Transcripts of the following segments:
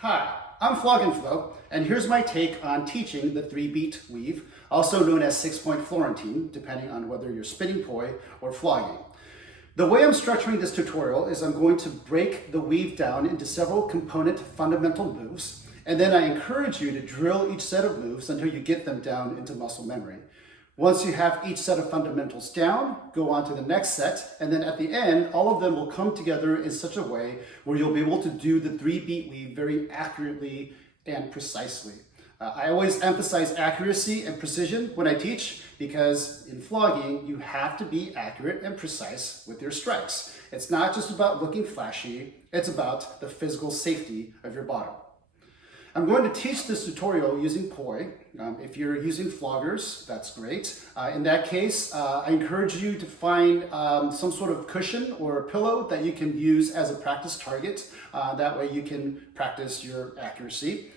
Hi, I'm Flogging Flo, and here's my take on teaching the 3-beat weave, also known as 6-point Florentine, depending on whether you're spinning poi or flogging. The way I'm structuring this tutorial is I'm going to break the weave down into several component fundamental moves, and then I encourage you to drill each set of moves until you get them down into muscle memory. Once you have each set of fundamentals down, go on to the next set, and then at the end, all of them will come together in such a way where you'll be able to do the 3-beat weave very accurately and precisely. I always emphasize accuracy and precision when I teach because in flogging, you have to be accurate and precise with your strikes. It's not just about looking flashy, it's about the physical safety of your bottom. I'm going to teach this tutorial using poi. If you're using floggers, that's great. In that case, I encourage you to find some sort of cushion or a pillow that you can use as a practice target. That way you can practice your accuracy.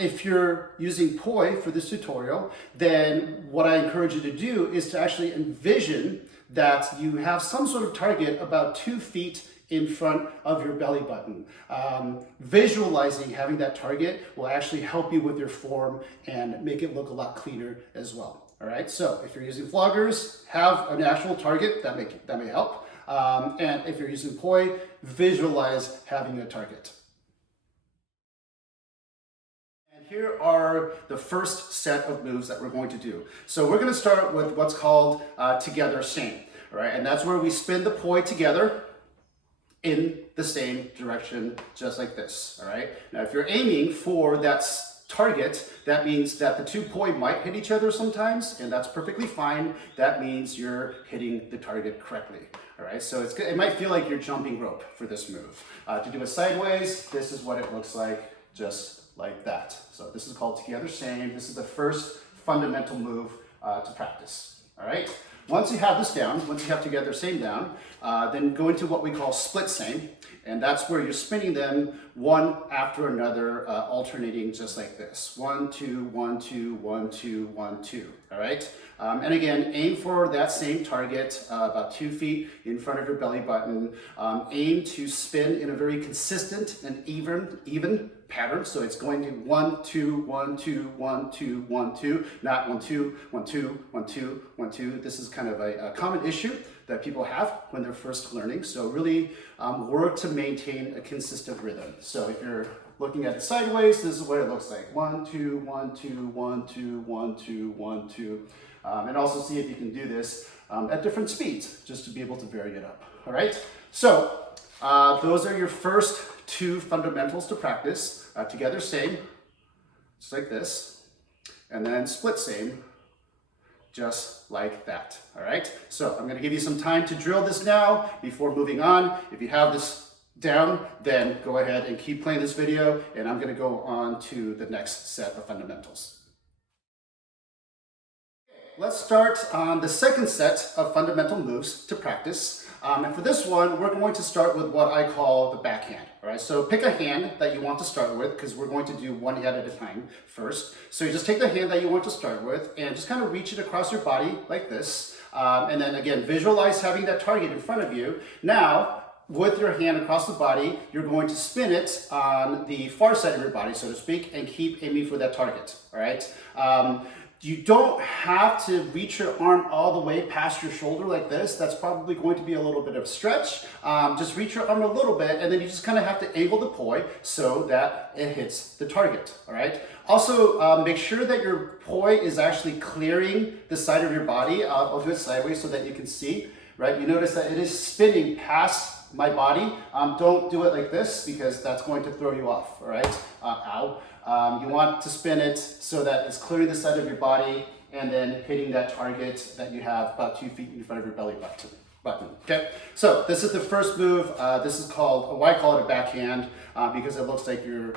If you're using poi for this tutorial, then what I encourage you to do is to actually envision that you have some sort of target about 2 feet in front of your belly button. Visualizing having that target will actually help you with your form and make it look a lot cleaner as well. All right, so if you're using floggers, have an actual target, that may help. And if you're using poi, visualize having a target. And here are the first set of moves that we're going to do. So we're gonna start with what's called together same, all right? And that's where we spin the poi together in the same direction, just like this, all right? Now, if you're aiming for that target, that means that the 2 poi might hit each other sometimes, and that's perfectly fine. That means you're hitting the target correctly, all right? So it might feel like you're jumping rope for this move. To do it sideways, this is what it looks like, just like that. So this is called together same. This is the first fundamental move to practice, all right? Once you have this down, once you have together same down, then go into what we call split same, and that's where you're spinning them one after another, alternating just like this. 1, 2, 1, 2, 1, 2, 1, 2, all right? And again, aim for that same target, about 2 feet in front of your belly button. Aim to spin in a very consistent and even pattern. So it's going to 1, 2, 1, 2, 1, 2, 1, 2, not 1, 2, 1, 2, 1, 2, 1, 2. This is kind of a common issue that people have when they're first learning. So really work to maintain a consistent rhythm. So if you're looking at it sideways, this is what it looks like. 1, 2, 1, 2, 1, 2, 1, 2, 1, 2. And also see if you can do this at different speeds, just to be able to vary it up, all right? So those are your first 2 fundamentals to practice. Together same, just like this, and then split same, just like that, all right? So I'm gonna give you some time to drill this now before moving on. If you have this down, then go ahead and keep playing this video, and I'm gonna go on to the next set of fundamentals. Let's start on the second set of fundamental moves to practice. And for this one, we're going to start with what I call the backhand, all right? So pick a hand that you want to start with because we're going to do one hand at a time first. So you just take the hand that you want to start with and just kind of reach it across your body like this. And then again, visualize having that target in front of you. Now, with your hand across the body, you're going to spin it on the far side of your body, so to speak, and keep aiming for that target, all right? You don't have to reach your arm all the way past your shoulder like this. That's probably going to be a little bit of a stretch. Just reach your arm a little bit, and then you just kind of have to angle the poi so that it hits the target, all right? Also, make sure that your poi is actually clearing the side of your body. I'll do it sideways so that you can see, right? You notice that it is spinning past my body. Don't do it like this because that's going to throw you off, all right? Ow. You want to spin it so that it's clearing the side of your body and then hitting that target that you have about 2 feet in front of your belly button. Okay, so this is the first move. This is called, why I call it a backhand, because it looks like you're,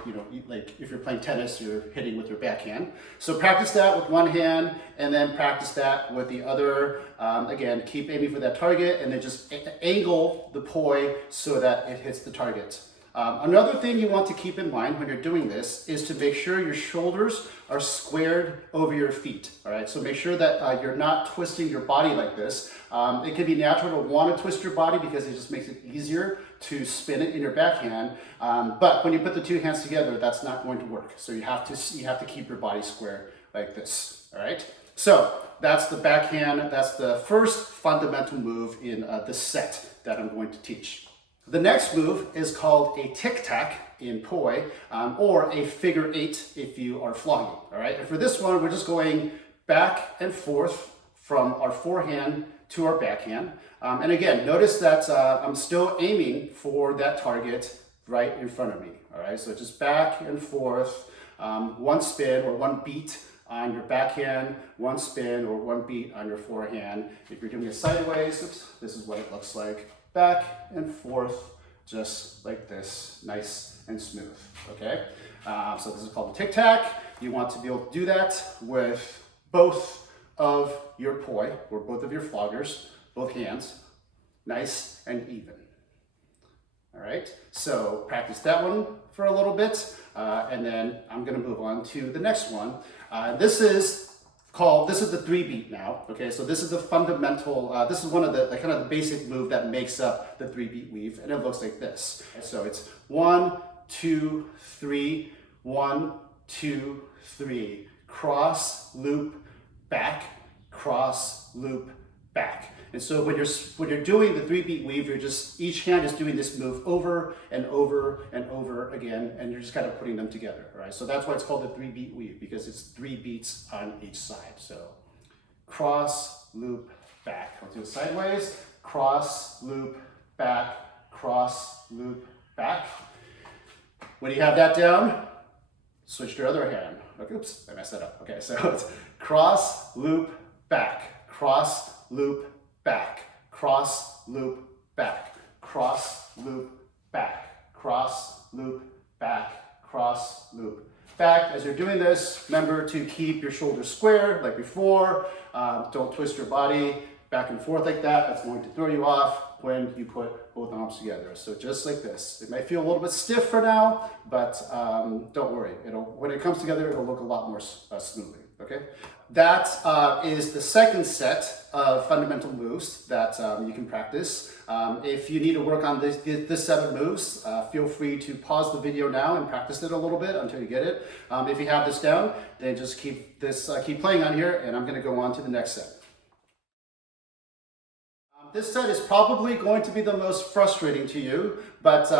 like if you're playing tennis, you're hitting with your backhand. So practice that with one hand and then practice that with the other. Again, keep aiming for that target and then just angle the poi so that it hits the target. Another thing you want to keep in mind when you're doing this is to make sure your shoulders are squared over your feet, all right? So make sure that you're not twisting your body like this. It can be natural to want to twist your body because it just makes it easier to spin it in your backhand. But when you put the two hands together, that's not going to work. So you have to keep your body square like this, all right? So that's the backhand. That's the first fundamental move in the set that I'm going to teach. The next move is called a tic-tac in poi, or a figure 8 if you are flogging, all right? And for this one, we're just going back and forth from our forehand to our backhand. And again, notice that I'm still aiming for that target right in front of me, all right? So just back and forth, one spin or one beat on your backhand, one spin or one beat on your forehand. If you're doing it sideways, oops, this is what it looks like. Back and forth, just like this, nice and smooth, okay? So this is called a tic-tac. You want to be able to do that with both of your poi, or both of your floggers, both hands, nice and even. All right, so practice that one for a little bit, and then I'm gonna move on to the next one. This is the 3-beat now, okay? So this is the fundamental, this is one of the kind of the basic move that makes up the 3-beat weave, and it looks like this. So it's 1, 2, 3, 1, 2, 3, cross, loop, back, cross, loop, back. And so when you're doing the 3-beat weave, each hand is doing this move over and over and over again, and you're just kind of putting them together, all right? So that's why it's called the 3-beat weave, because it's 3 beats on each side. So cross, loop, back. I'll do it sideways. Cross, loop, back, cross, loop, back. When you have that down, switch to your other hand. Okay, oops, I messed that up. Okay, so it's cross, loop, back, cross, loop, back, cross, loop, back, cross, loop, back, cross, loop, back, cross, loop, back. As you're doing this, remember to keep your shoulders square like before. Don't twist your body back and forth like that. That's going to throw you off when you put both arms together. So just like this. It might feel a little bit stiff for now, but don't worry. When it comes together, it'll look a lot more smoothly, okay? That is the second set of fundamental moves that you can practice. If you need to work on this set of moves, feel free to pause the video now and practice it a little bit until you get it. If you have this down, then just keep playing on here, and I'm going to go on to the next set. This set is probably going to be the most frustrating to you, but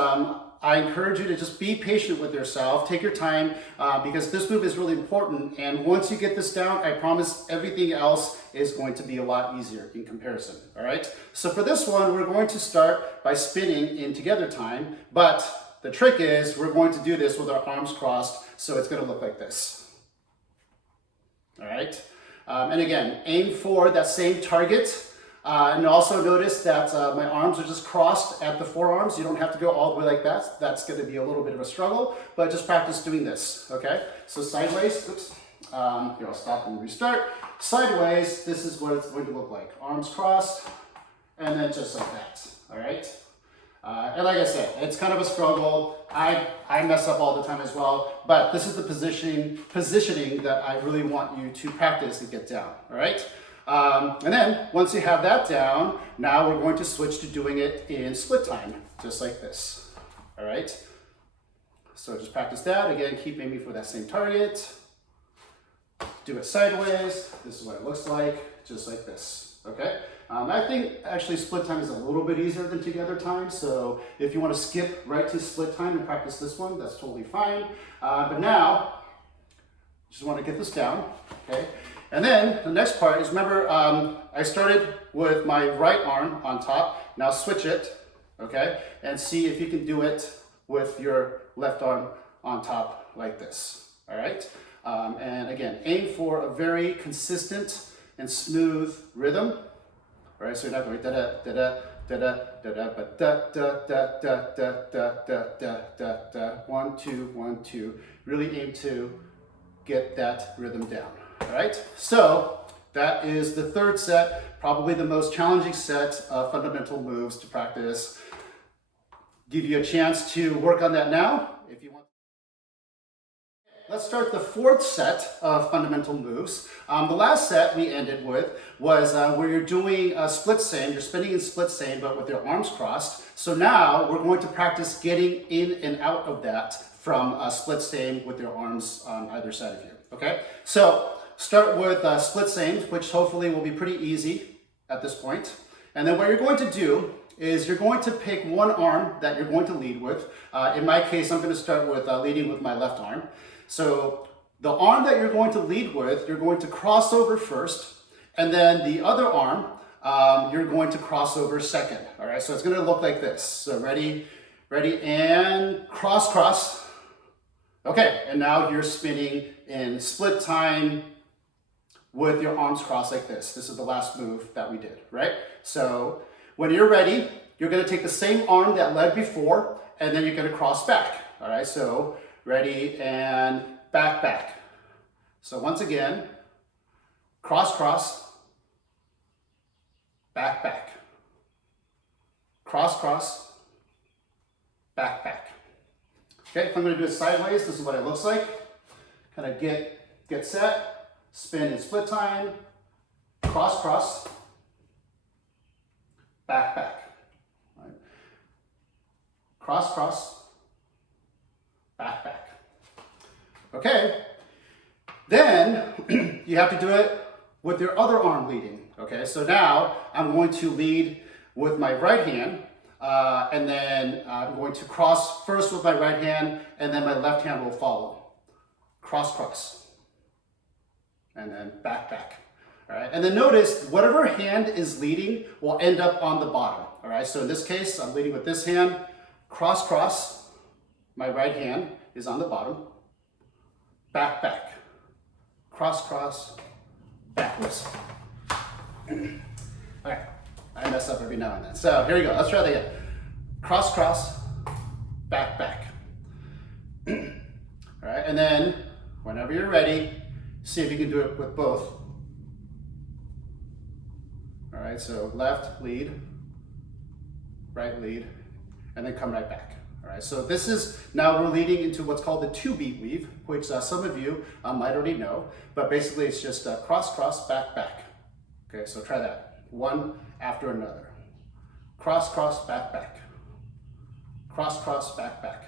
I encourage you to just be patient with yourself, take your time, because this move is really important, and once you get this down, I promise everything else is going to be a lot easier in comparison, all right? So for this one, we're going to start by spinning in together time, but the trick is we're going to do this with our arms crossed, so it's gonna look like this, all right? And again, aim for that same target. And also notice that my arms are just crossed at the forearms. You don't have to go all the way like that. That's going to be a little bit of a struggle, but just practice doing this, okay? So sideways, oops, here I'll stop and restart. Sideways, this is what it's going to look like. Arms crossed, and then just like that, all right? And like I said, it's kind of a struggle. I mess up all the time as well, but this is the positioning that I really want you to practice and get down, all right? And then once you have that down, now we're going to switch to doing it in split time, just like this, all right? So just practice that. Again, keep aiming for that same target. Do it sideways. This is what it looks like, just like this, okay? I think actually split time is a little bit easier than together time, so if you want to skip right to split time and practice this one, that's totally fine. But now, just want to get this down, okay? And then the next part is, remember, I started with my right arm on top. Now switch it, okay? And see if you can do it with your left arm on top like this, all right? And again, aim for a very consistent and smooth rhythm, all right? So you're not going da-da, da-da, da-da, but da-da, 1, 2, 1, 2. Really aim to get that rhythm down. All right, so that is the third set, probably the most challenging set of fundamental moves to practice. give you a chance to work on that now if you want. Let's start the fourth set of fundamental moves. The last set we ended with was where you're doing a split same, you're spinning in split same, but with your arms crossed. So now we're going to practice getting in and out of that from a split same with your arms on either side of you, okay? So start with split sames, which hopefully will be pretty easy at this point. And then what you're going to do is you're going to pick one arm that you're going to lead with. In my case, I'm going to start with leading with my left arm. So the arm that you're going to lead with, you're going to cross over first, and then the other arm, you're going to cross over second. All right, so it's going to look like this. So ready, and cross, cross. Okay, and now you're spinning in split time with your arms crossed like this. This is the last move that we did, right? So when you're ready, you're going to take the same arm that led before, and then you're going to cross back. All right, so ready and back, back. So once again, cross, cross, back, back. Cross, cross, back, back. Okay, if I'm going to do it sideways, this is what it looks like. Kind of get set, spin in split time, cross, cross, back, back. All right. Cross, cross, back, back. Okay, then you have to do it with your other arm leading. Okay, so now I'm going to lead with my right hand, and then I'm going to cross first with my right hand, and then my left hand will follow. Cross, cross, and then back, back. All right, and then notice whatever hand is leading will end up on the bottom. All right, so in this case, I'm leading with this hand, cross, cross, my right hand is on the bottom, back, back, cross, cross, backwards. Okay, I mess up every now and then. So here we go, let's try that again. Cross, cross, back, back. All right, and then whenever you're ready, see if you can do it with both. All right, so left lead, right lead, and then come right back. All right, so this is, now we're leading into what's called the 2-beat weave, which some of you might already know, but basically it's just cross, cross, back, back. Okay, so try that, one after another. Cross, cross, back, back. Cross, cross, back, back.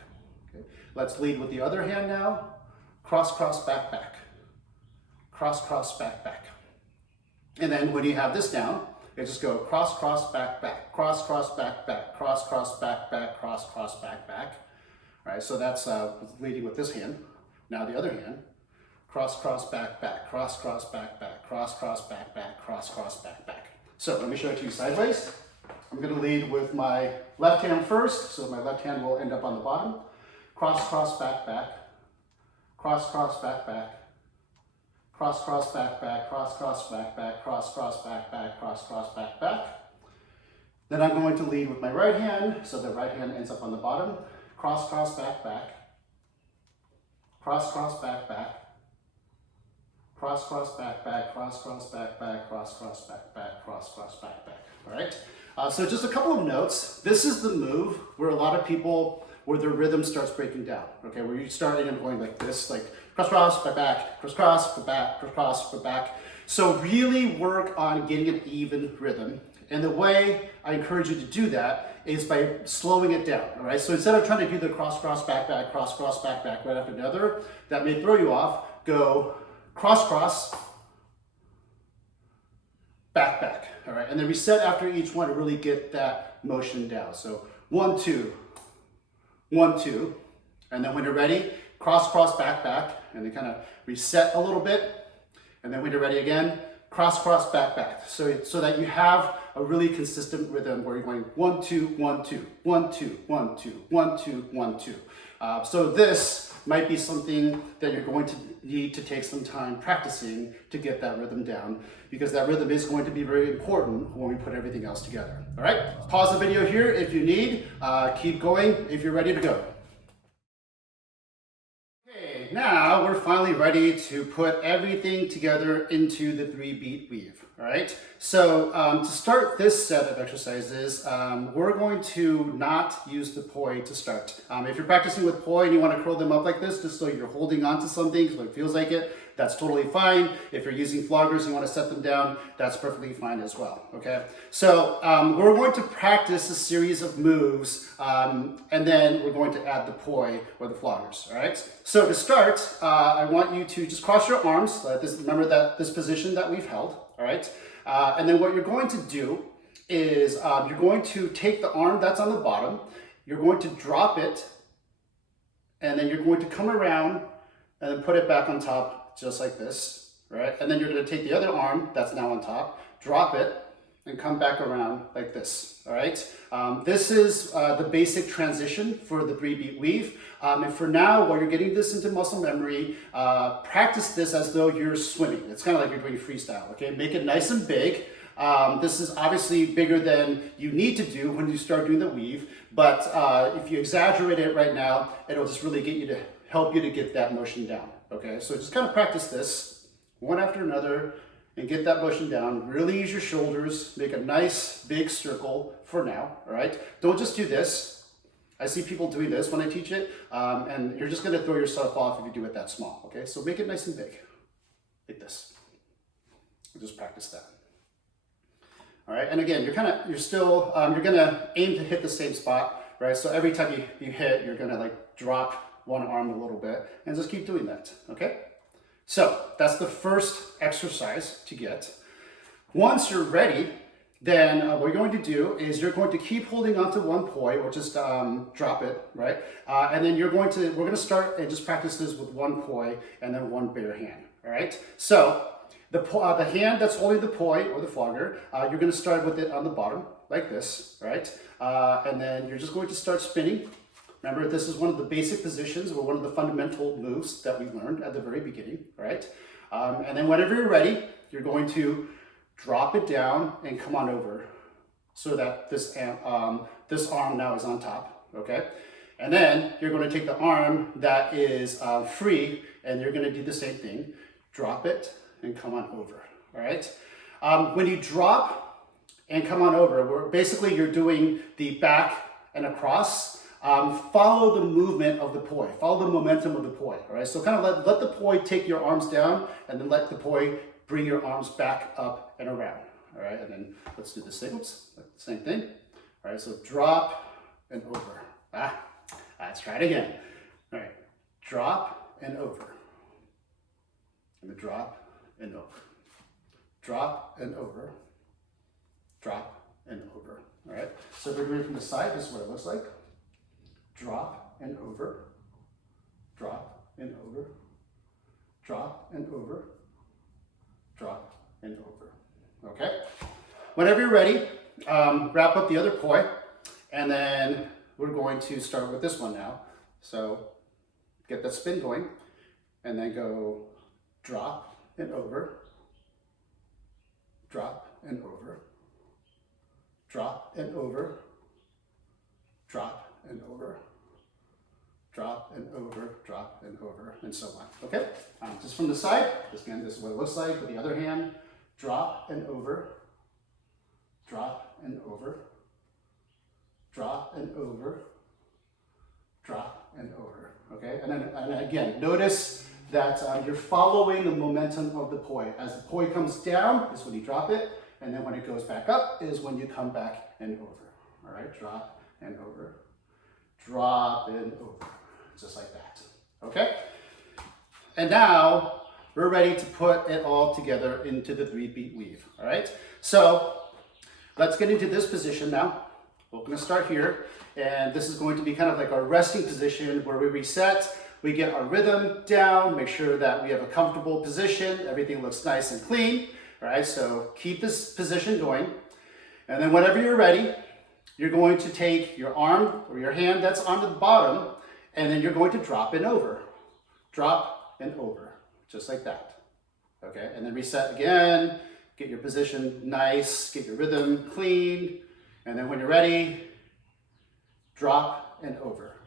Okay, let's lead with the other hand now. Cross, cross, back, back. Cross, cross, back, back. And then when you have this down, you just go cross, cross, back, back, cross, cross, back, back, cross, cross, back, back, cross, cross, back, back. All right, so that's leading with this hand. Now the other hand, cross, cross, back, back, cross, cross, back, back, cross, cross, back, back, cross, cross, back, back. So let me show it to you sideways. I'm going to lead with my left hand first, so my left hand will end up on the bottom. Cross, cross, back, back, cross, cross, back, back. Cross, cross, back, back, cross, cross, back, back, cross, cross, back, back, cross, cross, back, back. Then I'm going to lead with my right hand, so the right hand ends up on the bottom. Cross, cross, back, back. Cross, cross, back, back. Cross, cross, back, back, cross, cross, back, back, cross, cross, back, back, cross, cross, back, back. All right? So just a couple of notes. This is the move where a lot of people, where their rhythm starts breaking down, okay? Where you're starting and going like this, like cross, cross, back, cross, cross, back, cross, cross, back. So really work on getting an even rhythm. And the way I encourage you to do that is by slowing it down, all right? So instead of trying to do the cross, cross, back, cross, cross, back right after another, that may throw you off, go cross, cross, back, all right? And then reset after each one to really get that motion down. So 1, 2, 1, 2, and then when you're ready, cross, cross, back, and then kind of reset a little bit. And then when you're ready again, cross, cross, back. So that you have a really consistent rhythm where you're going 1, 2, 1, 2, 1, 2, 1, 2, 1, 2, 1, 2. So this might be something that you're going to need to take some time practicing to get that rhythm down, because that rhythm is going to be very important when we put everything else together. All right, pause the video here if you need. Keep going if you're ready to go. Okay, Okay, now we're finally ready to put everything together into the 3-beat weave. All right, so to start this set of exercises, we're going to not use the poi to start. If you're practicing with poi and you want to curl them up like this, just so you're holding on to something so it feels like it, that's totally fine. If you're using floggers and you want to set them down, that's perfectly fine as well, okay? So we're going to practice a series of moves, and then we're going to add the poi or the floggers, all right? So to start, I want you to just cross your arms. Remember this position that we've held. All right, and then what you're going to do is you're going to take the arm that's on the bottom, you're going to drop it, and then you're going to come around and then put it back on top just like this, right? And then you're going to take the other arm that's now on top, drop it, and come back around like this, all right? This is the basic transition for the 3-beat weave. And for now, while you're getting this into muscle memory, practice this as though you're swimming. It's kind of like you're doing freestyle, okay? Make it nice and big. This is obviously bigger than you need to do when you start doing the weave, but if you exaggerate it right now, it'll just really help you to get that motion down, okay? So just kind of practice this one after another, and get that motion down. Really use your shoulders, make a nice big circle for now, all right? Don't just do this. I see people doing this when I teach it, and you're just gonna throw yourself off if you do it that small, okay? So make it nice and big, like this. We'll just practice that. All right, and again, you're gonna aim to hit the same spot, right? So every time you hit, you're gonna like drop one arm a little bit, and just keep doing that, okay? So that's the first exercise to get. Once you're ready, then what you're going to do is you're going to keep holding onto one poi, or just drop it, right? And then we're going to start and just practice this with one poi and then one bare hand, all right? So the hand that's holding the poi or the flogger, you're going to start with it on the bottom like this, right? And then you're just going to start spinning. Remember, this is one of the basic positions or one of the fundamental moves that we learned at the very beginning, right? And then whenever you're ready, you're going to drop it down and come on over so that this arm now is on top, okay? And then you're going to take the arm that is free, and you're going to do the same thing. Drop it and come on over, all right? When you drop and come on over, you're doing the back and across. Follow the movement of the poi, follow the momentum of the poi, all right? So kind of let the poi take your arms down, and then let the poi bring your arms back up and around, all right? And then let's do the same, same thing. All right, so drop and over. Let's try it again. All right, drop and over. And then drop and over. Drop and over. Drop and over, all right? So if we're doing it from the side, this is what it looks like. Drop and over, drop and over, drop and over, drop and over, okay? Whenever you're ready, wrap up the other poi, and then we're going to start with this one now. So get that spin going, and then go drop and over, drop and over, drop and over, drop and over, drop and over, drop and over, and so on, okay? Just from the side, again, this is what it looks like with the other hand. Drop and over, drop and over, drop and over, drop and over, okay? And again, notice that you're following the momentum of the poi. As the poi comes down is when you drop it, and then when it goes back up is when you come back and over, all right? Drop and over. Drop and over, just like that, okay? And now we're ready to put it all together into the 3-beat weave, all right? So let's get into this position now. We're gonna start here, and this is going to be kind of like our resting position where we reset, we get our rhythm down, make sure that we have a comfortable position, everything looks nice and clean, all right? So keep this position going, and then whenever you're ready, you're going to take your arm or your hand that's on the bottom, and then you're going to drop and over. Drop and over, just like that. Okay, and then reset again, get your position nice, get your rhythm clean, and then when you're ready, drop and over.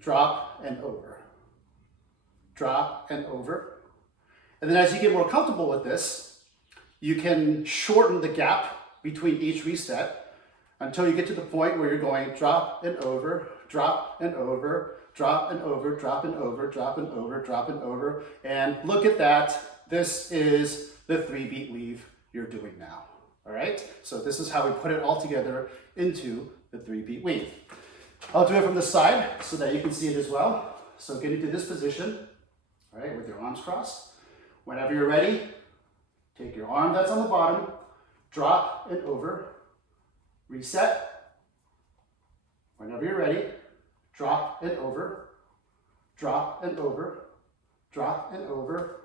Drop and over. drop, and over. And then as you get more comfortable with this, you can shorten the gap between each reset until you get to the point where you're going drop and over, drop and over, drop and over, drop and over, drop and over, drop and over. And look at that. This is the 3-beat weave you're doing now. All right? So this is how we put it all together into the 3-beat weave. I'll do it from the side so that you can see it as well. So get into this position, all right, with your arms crossed. Whenever you're ready, take your arm that's on the bottom, drop and over, reset. Whenever you're ready, drop and over, drop and over, drop and over,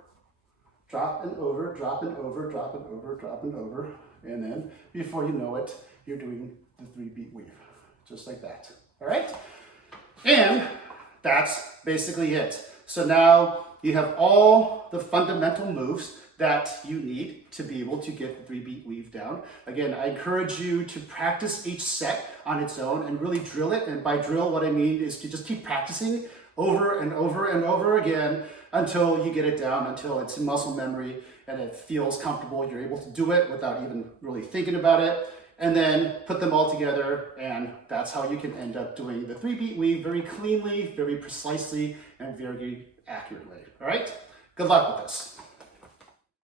drop and over, drop and over, drop and over, drop and over. And then before you know it, you're doing the 3-beat weave, just like that. All right? And that's basically it. So now you have all the fundamental moves that you need to be able to get the 3-beat weave down. Again, I encourage you to practice each set on its own and really drill it. And by drill, what I mean is to just keep practicing over and over and over again until you get it down, until it's in muscle memory and it feels comfortable. You're able to do it without even really thinking about it. And then put them all together, and that's how you can end up doing the 3-beat weave very cleanly, very precisely, and very accurately. All right? Good luck with this.